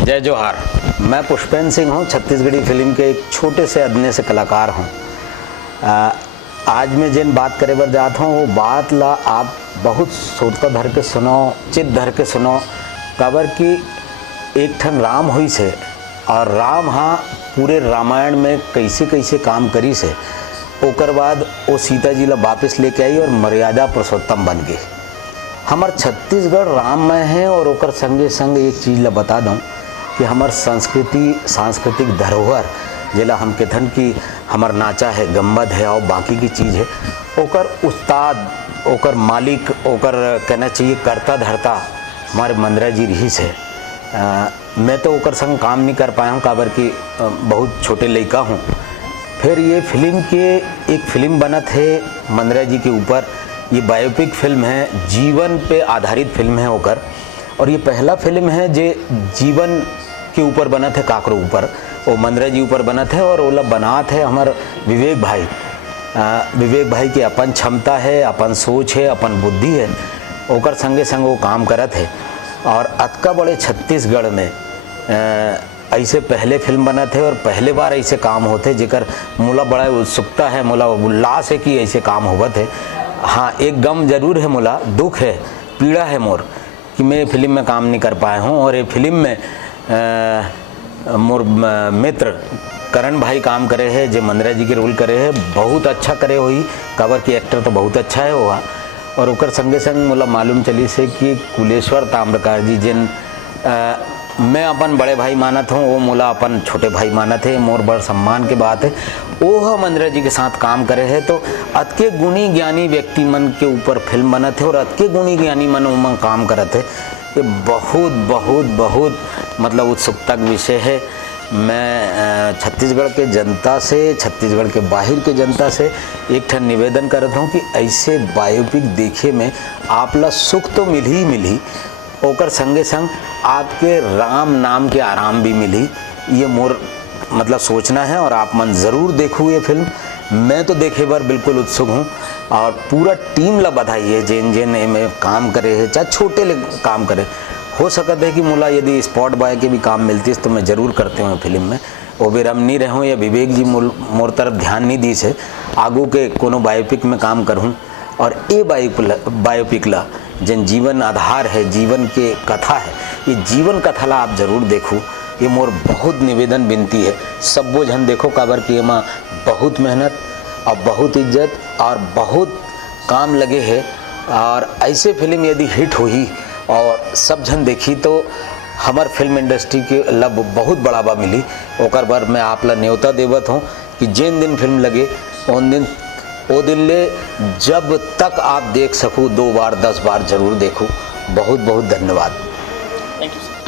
जय जोहार। मैं पुष्पेंद्र सिंह हूँ, छत्तीसगढ़ी फिल्म के एक छोटे से अदने से कलाकार हूँ। आज मैं जिन बात करे बर जात हूँ वो बात ला आप बहुत सोचता धर के सुनो, चित धर के सुनो। काबर कि एक ठन राम हुई से और राम हाँ पूरे रामायण में कैसे कैसे काम करी से, ओकर बाद वो सीता जी ला वापस लेके आई और मर्यादा पुरुषोत्तम बन गए। हमार छत्तीसगढ़ राममय है और ओकर संगे संग एक चीज़ ला बता दूँ कि हमार सांस्कृतिक धरोहर जिला हम कथन की हमार नाचा है, गम्बद है और बाकी की चीज़ है, ओकर उस्ताद, ओकर मालिक, ओकर कहना चाहिए करता धरता हमारे मंदरा जी रही से। मैं तो ओकर संग काम नहीं कर पाया हूँ, काबर की बहुत छोटे लड़का हूँ। फिर ये फिल्म के एक फिल्म बना थे मंदरा जी के ऊपर। ये बायोपिक फिल्म है, जीवन पे आधारित फिल्म है ओकर, और ये पहला फिल्म है जे जीवन के ऊपर बना थे, काकरो ऊपर, वो मंदरा जी ऊपर बना थे। और ओला बनात है हमार विवेक भाई। विवेक भाई के अपन क्षमता है, अपन सोच है, अपन बुद्धि है, ओकर संगे संग वो काम करत है। और अतका बड़े छत्तीसगढ़ में ऐसे पहले फिल्म बना थे और पहले बार ऐसे काम होते जेकर मोला बड़ा उत्सुकता है, मोला उल्लास है कि ऐसे काम होवत है। हाँ, एक गम जरूर है, मोला दुख है, पीड़ा है मोर कि मैं फिल्म में काम नहीं कर पाया हूँ। और ये फिल्म में मोर मित्र करण भाई काम करे हैं, जो मंदरा जी के रोल करे हैं, बहुत अच्छा करे हुई। काबर की एक्टर तो बहुत अच्छा है वो। और ओकर संगे संग मोला मालूम चली से कि कुलेश्वर ताम्रकार जी जिन मैं अपन बड़े भाई मानत हूँ, वो मोला अपन छोटे भाई मानत है, मोर बड़ सम्मान के बात है। वो मंदरा जी के साथ काम करे है तो अतके गुणी ज्ञानी व्यक्ति मन के ऊपर फिल्म बनत है और अतके गुणी ज्ञानी मन उमंग काम करत है। ये बहुत बहुत बहुत मतलब उत्सुकता का विषय है। मैं छत्तीसगढ़ के जनता से, छत्तीसगढ़ के बाहर के जनता से एक ठन निवेदन करता हूँ कि ऐसे बायोपिक देखे में आप ला सुख तो मिल ही, ओकर संगे संग आपके राम नाम के आराम भी मिली। ये मोर मतलब सोचना है और आप मन ज़रूर देखो ये फिल्म। मैं तो देखे बार बिल्कुल उत्सुक हूँ और पूरा टीम ला बधाई है जिन जिन में काम करे है, चाहे छोटे ले काम करे। हो सकता है कि मोला यदि स्पॉट बॉय के भी काम मिलती है तो मैं ज़रूर करते हूँ फिल्म में। वो भी रम नहीं रहूँ या विवेक जी मोर तरफ ध्यान नहीं दी से आगू के कोनो बायोपिक में काम करूँ। और ये बायोपिक ला जन जीवन आधार है, जीवन के कथा है, ये जीवन कथा ला आप ज़रूर देखो। ये मोर बहुत निवेदन विनती है, सब वो जन देखो। काबर कि एमा बहुत मेहनत और बहुत इज्जत और बहुत काम लगे है। और ऐसे फिल्म यदि हिट हुई और सब जन देखी तो हमार फिल्म इंडस्ट्री के लब बहुत बढ़ावा मिली। ओकर बार मैं आप ला न्योता देवत हूँ कि जिन दिन फिल्म लगे उन दिन वो दिन ले जब तक आप देख सको 2 बार 10 बार जरूर देखो। बहुत बहुत धन्यवाद। Thank you sir.